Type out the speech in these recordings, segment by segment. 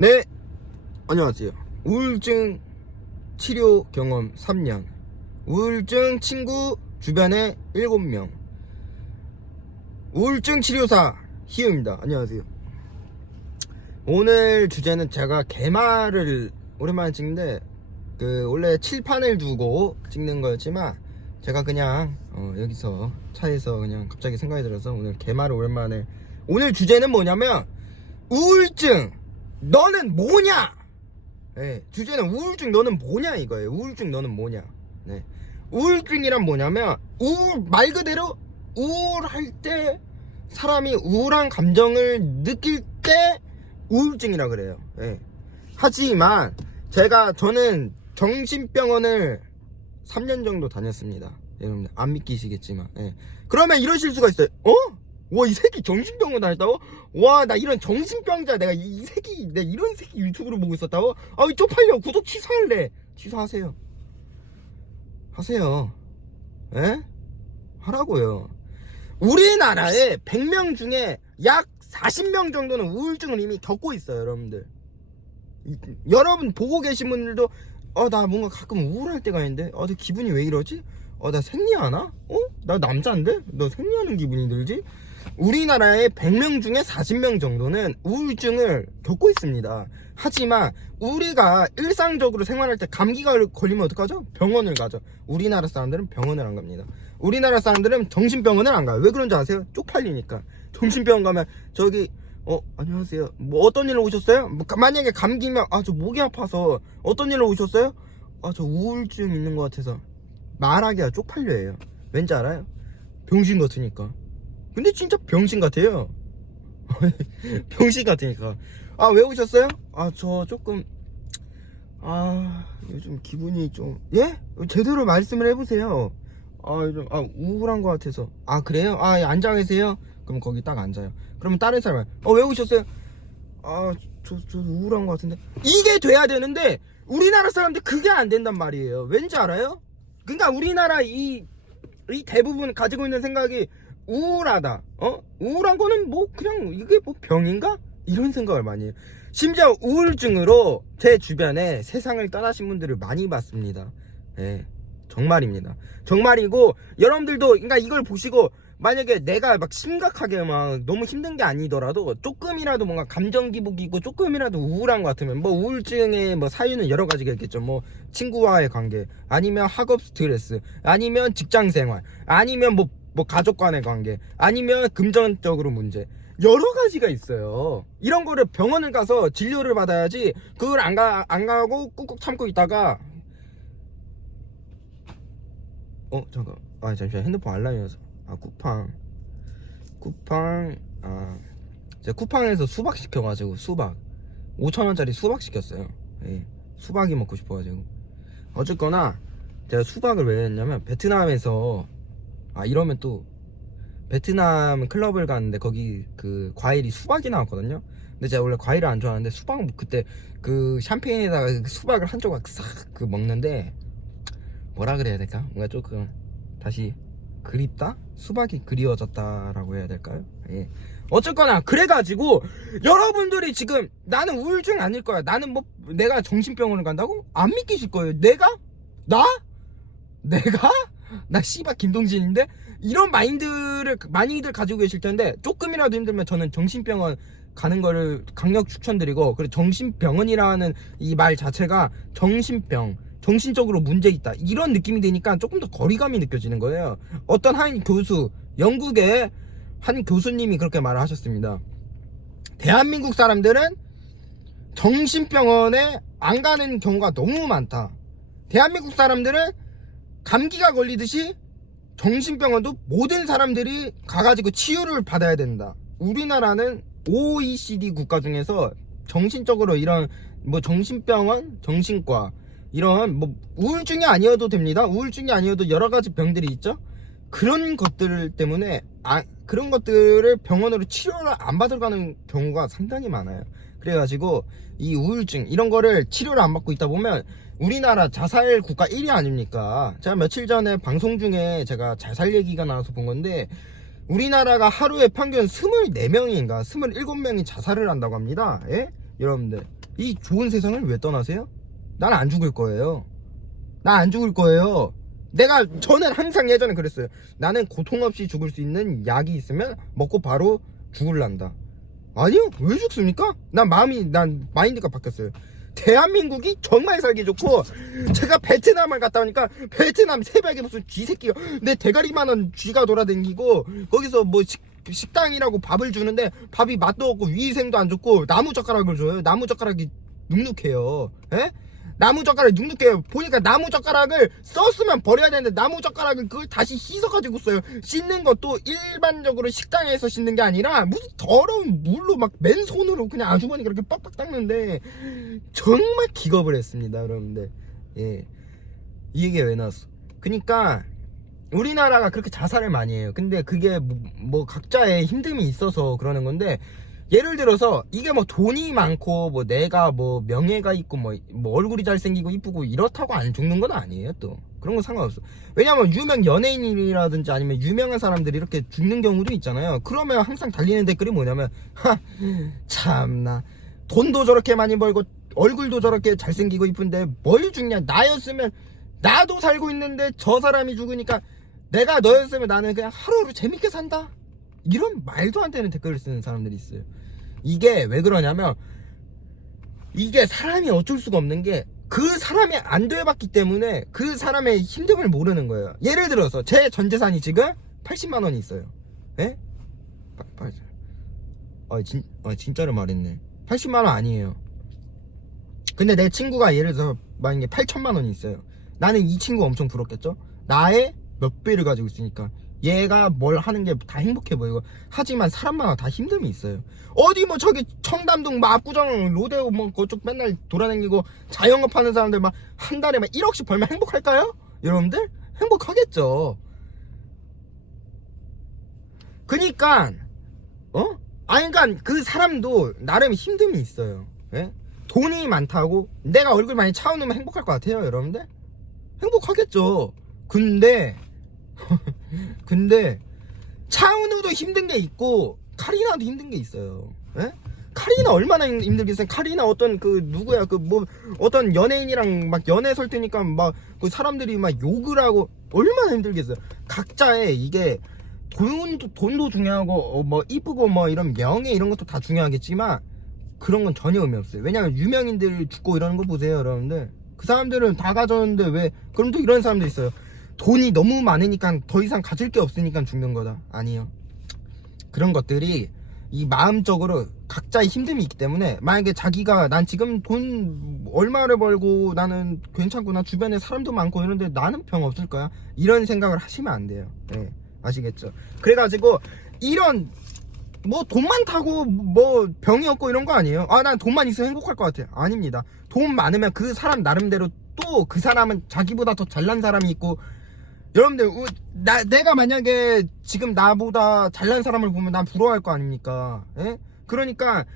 네, 안녕하세요. 우울증 치료 경험 3년, 우울증 친구 주변에 7명, 우울증 치료사 희우입니다. 안녕하세요. 오늘 주제는 제가 개마를 오랜만에 찍는데 원래 칠판을 두고 찍는 거였지만 제가 그냥 여기서 차에서 그냥 갑자기 생각이 들어서 오늘 개마를 오랜만에. 오늘 주제는 뭐냐면 우울증 너는 뭐냐? 네, 주제는 우울증 너는 뭐냐 이거예요. 우울증 너는 뭐냐? 네. 우울증이란 뭐냐면 말 그대로 우울할 때, 사람이 우울한 감정을 느낄 때 우울증이라 그래요. 네. 하지만 저는 정신병원을 3년 정도 다녔습니다. 여러분들 안 믿기시겠지만. 네. 그러면 이러실 수가 있어요. 와, 이 새끼 정신병원 다녔다고? 와, 나 이런 정신병자, 내가 내 이런 새끼 유튜브를 보고 있었다고? 아, 쪽팔려. 구독 취소할래. 취소하세요. 하세요. 에? 하라고요. 우리나라에 100명 중에 약 40명 정도는 우울증을 이미 겪고 있어요, 여러분들. 여러분 보고 계신 분들도 나 뭔가 가끔 우울할 때가 있는데 내 기분이 왜 이러지? 나 생리하나? 나 남자인데? 너 생리하는 기분이 들지? 우리나라의 100명 중에 40명 정도는 우울증을 겪고 있습니다. 하지만 우리가 일상적으로 생활할 때 감기가 걸리면 어떡하죠? 병원을 가죠. 우리나라 사람들은 병원을 안 갑니다. 우리나라 사람들은 정신병원을 안 가요. 왜 그런지 아세요? 쪽팔리니까. 정신병원 가면 안녕하세요. 뭐 어떤 일로 오셨어요? 만약에 감기면 저 목이 아파서. 어떤 일로 오셨어요? 저 우울증 있는 것 같아서. 말하기가 쪽팔려요. 왠지 알아요? 병신 같으니까. 근데 진짜 병신 같아요. 병신 같으니까. 왜 오셨어요? 저 조금 요즘 기분이 좀. 예? 제대로 말씀을 해보세요. 요즘 우울한 것 같아서. 그래요? 앉아 계세요? 그럼 거기 딱 앉아요. 그러면 다른 사람은 왜 오셨어요? 저 우울한 것 같은데. 이게 돼야 되는데 우리나라 사람들 그게 안 된단 말이에요. 왠지 알아요? 그러니까 우리나라 이 대부분 가지고 있는 생각이 우울하다. 우울한 거는 뭐 그냥 이게 뭐 병인가? 이런 생각을 많이 해요. 심지어 우울증으로 제 주변에 세상을 떠나신 분들을 많이 봤습니다. 예, 정말입니다. 정말이고, 여러분들도 그러니까 이걸 보시고 만약에 내가 막 심각하게 막 너무 힘든 게 아니더라도 조금이라도 뭔가 감정 기복이 있고 조금이라도 우울한 것 같으면, 뭐 우울증의 뭐 사유는 여러 가지가 있겠죠. 뭐 친구와의 관계, 아니면 학업 스트레스, 아니면 직장 생활, 아니면 뭐 가족 간의 관계, 아니면 금전적으로 문제, 여러 가지가 있어요. 이런 거를 병원을 가서 진료를 받아야지. 그걸 안 가고 꾹꾹 참고 있다가 잠깐. 잠시만, 핸드폰 알람이어서. 쿠팡. 제가 쿠팡에서 수박 시켜가지고, 수박 5,000원짜리 수박 시켰어요. 예, 수박이 먹고 싶어가지고. 어쨌거나 제가 수박을 왜 했냐면, 베트남에서 이러면 또 베트남 클럽을 갔는데 거기 그 과일이 수박이 나왔거든요. 근데 제가 원래 과일을 안 좋아하는데 수박, 그때 그 샴페인에다가 그 수박을 한 조각 싹 먹는데, 뭐라 그래야 될까? 뭔가 조금 다시 그립다? 수박이 그리워졌다라고 해야 될까요? 예. 어쨌거나 그래가지고 여러분들이 지금 나는 우울증 아닐 거야, 나는 뭐 내가 정신병원을 간다고? 안 믿기실 거예요. 내가 씨발 김동진인데? 이런 마인드를 많이들 가지고 계실 텐데, 조금이라도 힘들면 저는 정신병원 가는 거를 강력 추천드리고, 그리고 정신병원이라는 이 말 자체가 정신적으로 문제 있다, 이런 느낌이 드니까 조금 더 거리감이 느껴지는 거예요. 어떤 한 교수, 영국의 한 교수님이 그렇게 말을 하셨습니다. 대한민국 사람들은 정신병원에 안 가는 경우가 너무 많다. 대한민국 사람들은 감기가 걸리듯이 정신병원도 모든 사람들이 가가지고 치유를 받아야 된다. 우리나라는 OECD 국가 중에서 정신적으로 이런 뭐 정신병원, 정신과, 이런 뭐 우울증이 아니어도 됩니다. 우울증이 아니어도 여러 가지 병들이 있죠. 그런 것들 때문에 그런 것들을 병원으로 치료를 안 받으러 가는 경우가 상당히 많아요. 그래가지고 이 우울증 이런 거를 치료를 안 받고 있다 보면 우리나라 자살 국가 1위 아닙니까? 제가 며칠 전에 방송 중에 제가 자살 얘기가 나와서 본 건데, 우리나라가 하루에 평균 24명인가 27명이 자살을 한다고 합니다. 예? 여러분들 이 좋은 세상을 왜 떠나세요? 난 안 죽을 거예요. 나 안 죽을 거예요. 저는 항상 예전에 그랬어요. 나는 고통 없이 죽을 수 있는 약이 있으면 먹고 바로 죽을란다. 아니요, 왜 죽습니까? 난 마인드가 바뀌었어요. 대한민국이 정말 살기 좋고, 제가 베트남을 갔다 오니까 베트남 새벽에 무슨 쥐새끼가 내 대가리만한 쥐가 돌아다니고, 거기서 뭐 식당이라고 밥을 주는데 밥이 맛도 없고 위생도 안 좋고 나무젓가락을 줘요. 나무젓가락이 눅눅해요. 에? 나무젓가락이 눅눅해요. 보니까 나무젓가락을 썼으면 버려야 되는데 나무젓가락을 그걸 다시 씻어가지고 써요. 씻는 것도 일반적으로 식당에서 씻는 게 아니라 무슨 더러운 물로 막 맨손으로 그냥 아주머니가 이렇게 빡빡 닦는데 정말 기겁을 했습니다, 여러분들. 예, 이 얘기가 왜 나왔어? 그니까 우리나라가 그렇게 자살을 많이 해요. 근데 그게 뭐 각자의 힘듦이 있어서 그러는 건데, 예를 들어서 이게 뭐 돈이 많고 뭐 내가 뭐 명예가 있고 뭐 얼굴이 잘생기고 이쁘고 이렇다고 안 죽는 건 아니에요. 또 그런 건 상관없어. 왜냐면 유명 연예인이라든지 아니면 유명한 사람들이 이렇게 죽는 경우도 있잖아요. 그러면 항상 달리는 댓글이 뭐냐면, 참나, 돈도 저렇게 많이 벌고 얼굴도 저렇게 잘생기고 이쁜데 뭘 죽냐. 나였으면 나도 살고 있는데 저 사람이 죽으니까 내가 너였으면 나는 그냥 하루하루 재밌게 산다. 이런 말도 안 되는 댓글을 쓰는 사람들이 있어요. 이게 왜 그러냐면, 이게 사람이 어쩔 수가 없는 게, 그 사람이 안 돼봤기 때문에 그 사람의 힘듦을 모르는 거예요. 예를 들어서 제 전 재산이 지금 80만 원이 있어요. 예? 진짜로 말했네. 80만 원 아니에요. 근데 내 친구가 예를 들어서 만약에 8천만 원이 있어요. 나는 이 친구가 엄청 부럽겠죠? 나의 몇 배를 가지고 있으니까. 얘가 뭘 하는 게 다 행복해 보이고. 하지만 사람마다 다 힘듦이 있어요. 어디 뭐 저기 청담동 뭐 압구정 로데오 뭐 그쪽 맨날 돌아다니고 자영업 하는 사람들 막 한 달에 막 1억씩 벌면 행복할까요? 여러분들? 행복하겠죠. 그니까 그러니까 그 사람도 나름 힘듦이 있어요. 예? 돈이 많다고 내가 얼굴 많이 차오르면 행복할 것 같아요, 여러분들? 행복하겠죠. 근데 차은우도 힘든 게 있고 카리나도 힘든 게 있어요. 에? 카리나 얼마나 힘들겠어요. 카리나 어떤 그 누구야 그 뭐 어떤 연예인이랑 막 연애 설 때니까 막 그 사람들이 막 욕을 하고 얼마나 힘들겠어요. 각자의 이게 돈도 중요하고 뭐 이쁘고 뭐 이런 명예 이런 것도 다 중요하겠지만 그런 건 전혀 의미 없어요. 왜냐면 유명인들 죽고 이러는 거 보세요, 여러분들. 그 사람들은 다 가졌는데 왜? 그럼 또 이런 사람들 있어요. 돈이 너무 많으니까 더 이상 가질 게 없으니까 죽는 거다. 아니요. 그런 것들이 이 마음적으로 각자의 힘듦이 있기 때문에, 만약에 자기가 난 지금 돈 얼마를 벌고 나는 괜찮구나, 주변에 사람도 많고 이런데 나는 병 없을 거야, 이런 생각을 하시면 안 돼요. 네, 아시겠죠? 그래가지고 이런 뭐 돈 많다고 뭐 병이 없고 이런 거 아니에요. 난 돈만 있으면 행복할 것 같아. 아닙니다. 돈 많으면 그 사람 나름대로 또 그 사람은 자기보다 더 잘난 사람이 있고, 여러분들 내가 만약에 지금 나보다 잘난 사람을 보면 난 부러워할 거 아닙니까? 예? 그러니까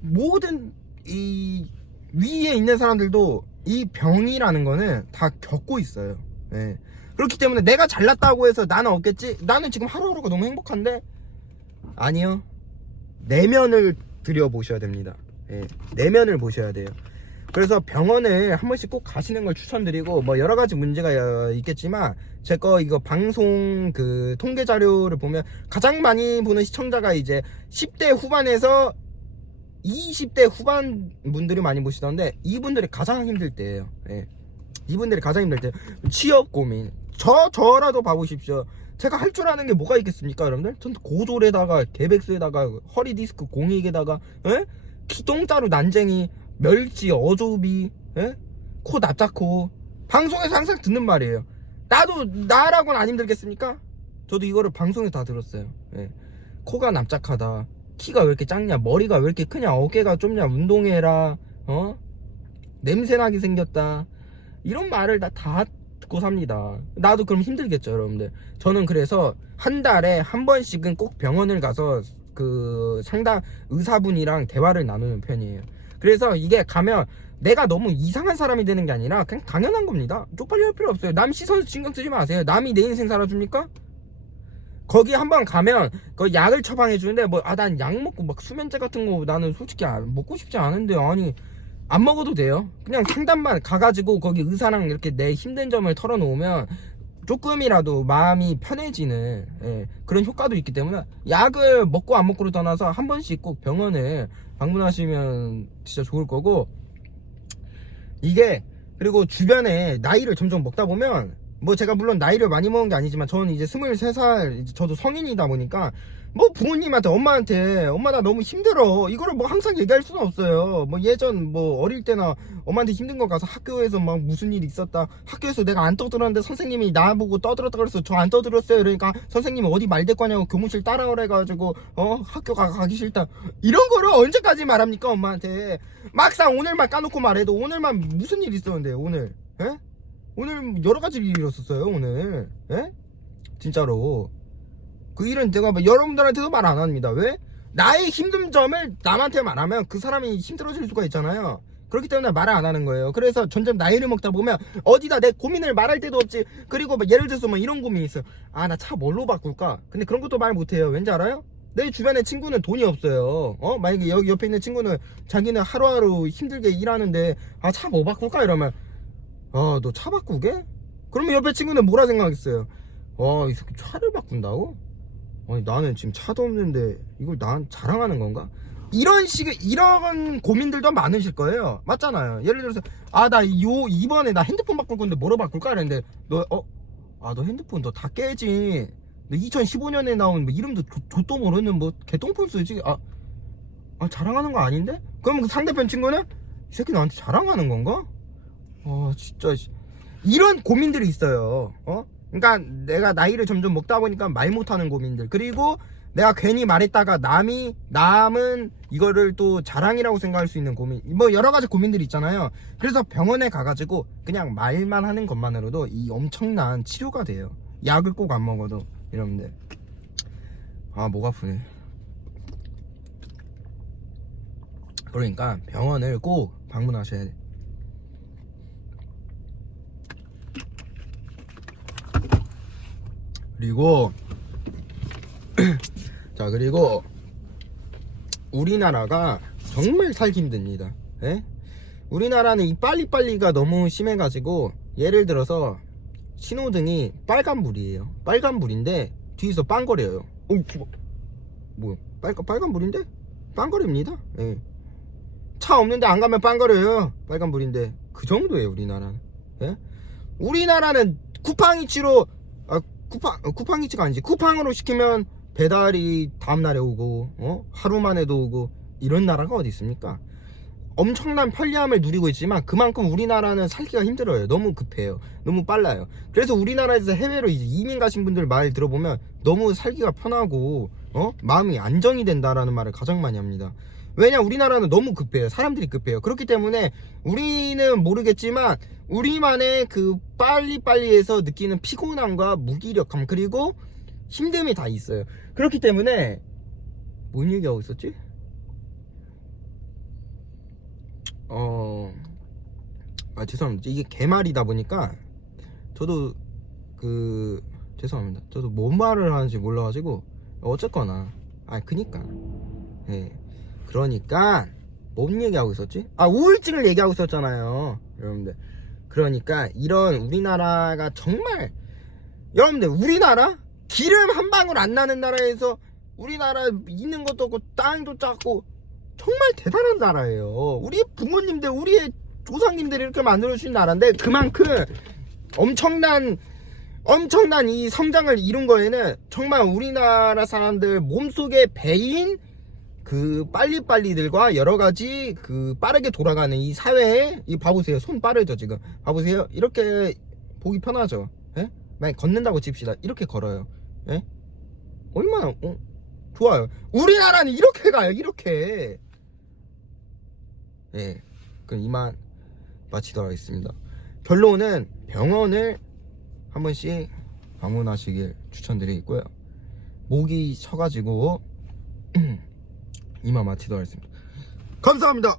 모든 이 위에 있는 사람들도 이 병이라는 거는 다 겪고 있어요. 예. 그렇기 때문에 내가 잘났다고 해서 나는 없겠지? 나는 지금 하루하루가 너무 행복한데? 아니요. 내면을 들여보셔야 됩니다. 예. 내면을 보셔야 돼요. 그래서 병원을 한 번씩 꼭 가시는 걸 추천드리고, 뭐 여러 가지 문제가 있겠지만 제 거 이거 방송 그 통계 자료를 보면 가장 많이 보는 시청자가 이제 10대 후반에서 20대 후반 분들이 많이 보시던데, 이분들이 가장 힘들 때예요. 예. 이분들이 가장 힘들 때 취업 고민. 저라도 봐보십시오. 제가 할 줄 아는 게 뭐가 있겠습니까, 여러분들? 전 고졸에다가 개백수에다가 허리 디스크 공익에다가 기똥자루 난쟁이 멸치 어조비, 코 납작코. 방송에서 항상 듣는 말이에요. 나라고는 안 힘들겠습니까? 저도 이거를 방송에서 다 들었어요. 예. 코가 납작하다, 키가 왜 이렇게 작냐, 머리가 왜 이렇게 크냐, 어깨가 좁냐, 운동해라, 냄새나게 생겼다, 이런 말을 다 듣고 삽니다. 나도 그럼 힘들겠죠, 여러분들. 저는 그래서 한 달에 한 번씩은 꼭 병원을 가서 그 상담 의사분이랑 대화를 나누는 편이에요. 그래서 이게 가면 내가 너무 이상한 사람이 되는 게 아니라 그냥 당연한 겁니다. 쪽팔려 할 필요 없어요. 남 시선 신경 쓰지 마세요. 남이 내 인생 살아줍니까? 거기 한번 가면 그 약을 처방해 주는데 뭐 난 약 먹고 막 수면제 같은 거 나는 솔직히 먹고 싶지 않은데, 안 먹어도 돼요. 그냥 상담만 가가지고 거기 의사랑 이렇게 내 힘든 점을 털어놓으면 조금이라도 마음이 편해지는, 예, 그런 효과도 있기 때문에 약을 먹고 안 먹고를 떠나서 한 번씩 꼭 병원에 방문하시면 진짜 좋을 거고, 이게 그리고 주변에 나이를 점점 먹다 보면, 뭐 제가 물론 나이를 많이 먹은 게 아니지만 저는 이제 23살, 이제 저도 성인이다 보니까 뭐 부모님한테, 엄마한테 엄마 나 너무 힘들어 이거를 뭐 항상 얘기할 수는 없어요. 뭐 예전 뭐 어릴 때나 엄마한테 힘든 거 가서 학교에서 막 무슨 일 있었다, 학교에서 내가 안 떠들었는데 선생님이 나보고 떠들었다 그래서 저 안 떠들었어요. 그러니까 선생님이 어디 말될 거냐고 교무실 따라오래 가지고 학교 가기 싫다, 이런 거를 언제까지 말합니까 엄마한테. 막상 오늘만 까놓고 말해도 오늘만 무슨 일 있었는데, 오늘, 예? 오늘 여러 가지 일이 있었어요 오늘, 예? 진짜로 그 일은 내가 여러분들한테도 말 안 합니다. 왜? 나의 힘든 점을 남한테 말하면 그 사람이 힘들어질 수가 있잖아요. 그렇기 때문에 말을 안 하는 거예요. 그래서 점점 나이를 먹다 보면 어디다 내 고민을 말할 데도 없지. 그리고 예를 들어서 이런 고민이 있어요. 아, 나 차 뭘로 바꿀까? 근데 그런 것도 말 못해요. 왠지 알아요? 내 주변에 친구는 돈이 없어요. 만약에 여기 옆에 있는 친구는 자기는 하루하루 힘들게 일하는데, 아, 차 뭐 바꿀까? 이러면, 아, 너 차 바꾸게? 그러면 옆에 친구는 뭐라 생각하겠어요? 이 새끼 차를 바꾼다고? 아니, 나는 지금 차도 없는데 이걸 난 자랑하는 건가? 이런 식의, 이런 고민들도 많으실 거예요. 맞잖아요. 예를 들어서, 아, 나 이번에 나 핸드폰 바꿀 건데 뭐로 바꿀까? 이랬는데, 너 핸드폰 너 다 깨지. 너 2015년에 나온 이름도 좆도 모르는 개똥폰 쓰지? 자랑하는 거 아닌데? 그러면 그 상대편 친구는, 이 새끼 나한테 자랑하는 건가? 진짜 이런 고민들이 있어요. 그러니까 내가 나이를 점점 먹다 보니까 말 못하는 고민들, 그리고 내가 괜히 말했다가 남은 이거를 또 자랑이라고 생각할 수 있는 고민, 뭐 여러 가지 고민들이 있잖아요. 그래서 병원에 가가지고 그냥 말만 하는 것만으로도 이 엄청난 치료가 돼요. 약을 꼭 안 먹어도. 여러분들, 목 아프네. 그러니까 병원을 꼭 방문하셔야 돼. 그리고 자, 그리고 우리나라가 정말 살기 힘듭니다. 예? 우리나라는 이 빨리빨리가 너무 심해가지고, 예를 들어서 신호등이 빨간불이에요. 빨간불인데 뒤에서 빵거려요. 뭐야? 빨간불인데 빵거립니다. 예. 차 없는데 안 가면 빵거려요. 빨간불인데. 그 정도예요 우리나라는. 예? 우리나라는 쿠팡이치로, 쿠팡이치가 아니지, 쿠팡으로 시키면 배달이 다음날에 오고, 하루 만에도 오고, 이런 나라가 어디 있습니까? 엄청난 편리함을 누리고 있지만 그만큼 우리나라는 살기가 힘들어요. 너무 급해요. 너무 빨라요. 그래서 우리나라에서 해외로 이제 이민 가신 분들 말 들어보면 너무 살기가 편하고, 마음이 안정이 된다라는 말을 가장 많이 합니다. 왜냐, 우리나라는 너무 급해요. 사람들이 급해요. 그렇기 때문에 우리는 모르겠지만 우리만의 그 빨리빨리해서 느끼는 피곤함과 무기력함, 그리고 힘듦이 다 있어요. 그렇기 때문에 뭔 얘기하고 있었지? 죄송합니다. 이게 개말이다 보니까 저도 죄송합니다. 저도 뭔 말을 하는지 몰라가지고. 어쨌거나 그니까, 예, 그러니까 뭔 얘기하고 있었지? 우울증을 얘기하고 있었잖아요 여러분들. 그러니까 이런 우리나라가 정말, 여러분들, 우리나라 기름 한 방울 안 나는 나라에서, 우리나라 있는 것도 없고 땅도 작고 정말 대단한 나라예요. 우리 부모님들, 우리의 조상님들이 이렇게 만들어주신 나라인데, 그만큼 엄청난 이 성장을 이룬 거에는 정말 우리나라 사람들 몸속에 배인 그 빨리빨리들과 여러가지 그 빠르게 돌아가는 이 사회에, 이 봐보세요. 손 빠르죠 지금. 봐보세요. 이렇게 보기 편하죠. 예? 만약 걷는다고 칩시다. 이렇게 걸어요. 예? 얼마나 좋아요. 우리나라는 이렇게 가요. 이렇게. 예, 그럼 이만 마치도록 하겠습니다. 결론은 병원을 한 번씩 방문하시길 추천드리고요. 목이 쳐가지고 이만 마치도록 하겠습니다. 감사합니다.